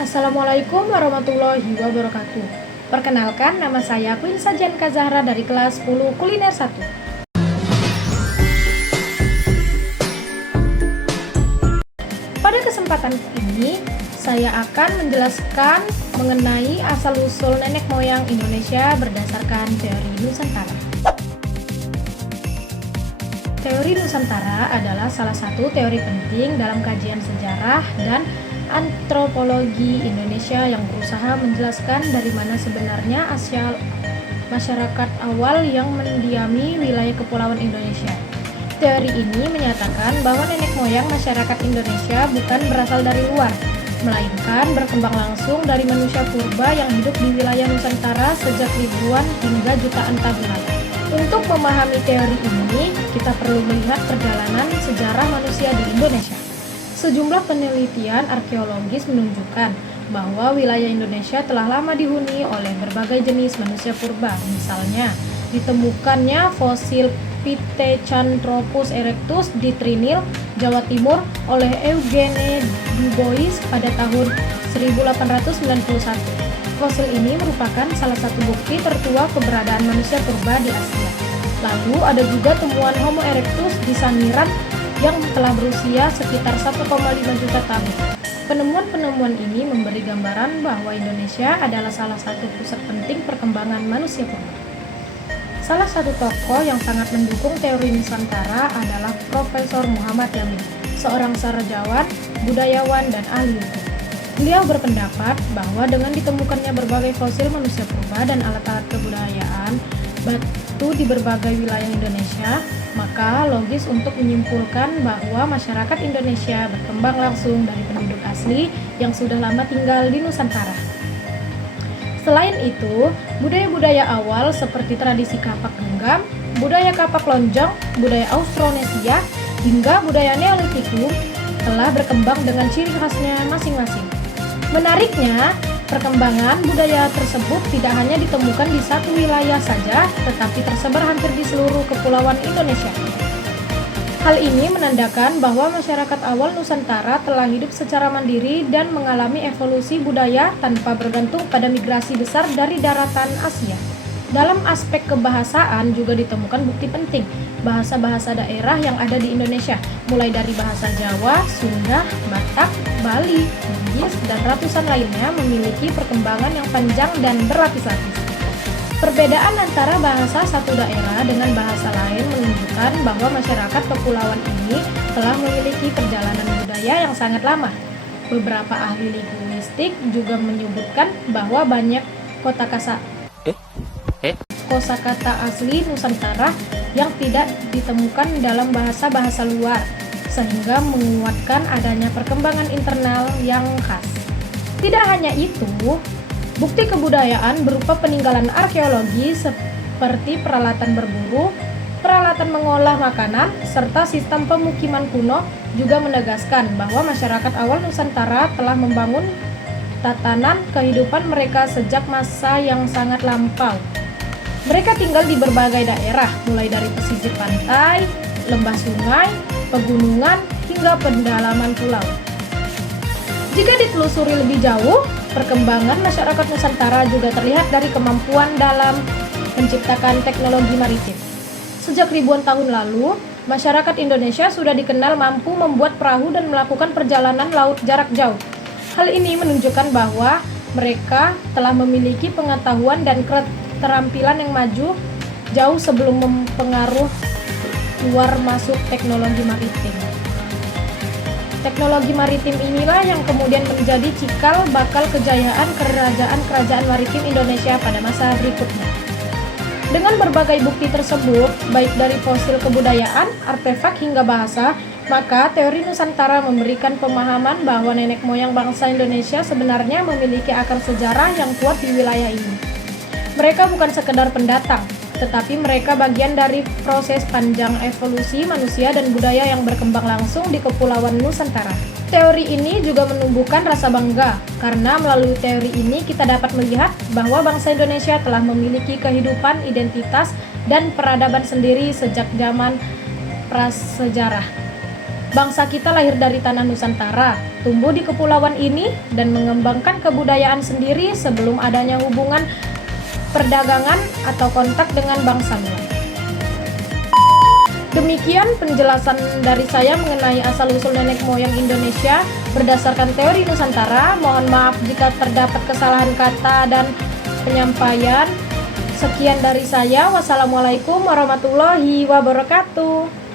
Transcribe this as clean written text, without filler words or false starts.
Assalamualaikum warahmatullahi wabarakatuh. Perkenalkan, nama saya Queen Sajanka Zahra dari kelas 10 Kuliner 1. Pada kesempatan ini, saya akan menjelaskan mengenai asal-usul nenek moyang Indonesia berdasarkan teori Nusantara. Teori Nusantara adalah salah satu teori penting dalam kajian sejarah dan antropologi Indonesia yang berusaha menjelaskan dari mana sebenarnya asal masyarakat awal yang mendiami wilayah kepulauan Indonesia. Teori ini menyatakan bahwa nenek moyang masyarakat Indonesia bukan berasal dari luar, melainkan berkembang langsung dari manusia purba yang hidup di wilayah Nusantara sejak ribuan hingga jutaan tahun lalu. Untuk memahami teori ini, kita perlu melihat perjalanan sejarah manusia di Indonesia. Sejumlah penelitian arkeologis menunjukkan bahwa wilayah Indonesia telah lama dihuni oleh berbagai jenis manusia purba. Misalnya, ditemukannya fosil Pithecanthropus erectus di Trinil, Jawa Timur oleh Eugene Dubois pada tahun 1891. Fosil ini merupakan salah satu bukti tertua keberadaan manusia purba di Asia. Lalu ada juga temuan Homo erectus di Sangiran yang telah berusia sekitar 1,5 juta tahun. Penemuan-penemuan ini memberi gambaran bahwa Indonesia adalah salah satu pusat penting perkembangan manusia purba. Salah satu tokoh yang sangat mendukung teori Nusantara adalah Profesor Muhammad Yamin, seorang sejarawan, budayawan, dan ahli hukum. Beliau berpendapat bahwa dengan ditemukannya berbagai fosil manusia purba dan alat-alat kebudayaan batu di berbagai wilayah Indonesia, maka logis untuk menyimpulkan bahwa masyarakat Indonesia berkembang langsung dari penduduk asli yang sudah lama tinggal di Nusantara. Selain itu, budaya-budaya awal seperti tradisi kapak genggam, budaya kapak lonjong, budaya Austronesia, hingga budaya Neolitikum telah berkembang dengan ciri khasnya masing-masing. Menariknya, perkembangan budaya tersebut tidak hanya ditemukan di satu wilayah saja, tetapi tersebar hampir di seluruh kepulauan Indonesia. Hal ini menandakan bahwa masyarakat awal Nusantara telah hidup secara mandiri dan mengalami evolusi budaya tanpa bergantung pada migrasi besar dari daratan Asia. Dalam aspek kebahasaan juga ditemukan bukti penting bahasa-bahasa daerah yang ada di Indonesia, mulai dari bahasa Jawa, Sunda, Batak, Bali, Bugis, dan ratusan lainnya memiliki perkembangan yang panjang dan berlapis-lapis. Perbedaan antara bahasa satu daerah dengan bahasa lain menunjukkan bahwa masyarakat kepulauan ini telah memiliki perjalanan budaya yang sangat lama. Beberapa ahli linguistik juga menyebutkan bahwa banyak kosakata asli Nusantara yang tidak ditemukan dalam bahasa-bahasa luar, sehingga menguatkan adanya perkembangan internal yang khas. Tidak hanya itu, bukti kebudayaan berupa peninggalan arkeologi seperti peralatan berburu, peralatan mengolah makanan, serta sistem pemukiman kuno juga menegaskan bahwa masyarakat awal Nusantara telah membangun tatanan kehidupan mereka sejak masa yang sangat lampau. Mereka tinggal di berbagai daerah, mulai dari pesisir pantai, lembah sungai, pegunungan, hingga pedalaman pulau. Jika ditelusuri lebih jauh, perkembangan masyarakat Nusantara juga terlihat dari kemampuan dalam menciptakan teknologi maritim. Sejak ribuan tahun lalu, masyarakat Indonesia sudah dikenal mampu membuat perahu dan melakukan perjalanan laut jarak jauh. Hal ini menunjukkan bahwa mereka telah memiliki pengetahuan dan keterampilan yang maju jauh sebelum mempengaruh luar masuk teknologi maritim. Teknologi maritim inilah yang kemudian menjadi cikal bakal kejayaan kerajaan-kerajaan maritim Indonesia pada masa berikutnya. Dengan berbagai bukti tersebut, baik dari fosil kebudayaan, artefak hingga bahasa, maka teori Nusantara memberikan pemahaman bahwa nenek moyang bangsa Indonesia sebenarnya memiliki akar sejarah yang kuat di wilayah ini. Mereka bukan sekedar pendatang, tetapi mereka bagian dari proses panjang evolusi manusia dan budaya yang berkembang langsung di Kepulauan Nusantara. Teori ini juga menumbuhkan rasa bangga, karena melalui teori ini kita dapat melihat bahwa bangsa Indonesia telah memiliki kehidupan, identitas, dan peradaban sendiri sejak zaman prasejarah. Bangsa kita lahir dari tanah Nusantara, tumbuh di kepulauan ini, dan mengembangkan kebudayaan sendiri sebelum adanya hubungan perdagangan atau kontak dengan bangsa luar. Demikian penjelasan dari saya mengenai asal-usul nenek moyang Indonesia berdasarkan teori Nusantara. Mohon maaf jika terdapat kesalahan kata dan penyampaian. Sekian dari saya. Wassalamualaikum warahmatullahi wabarakatuh.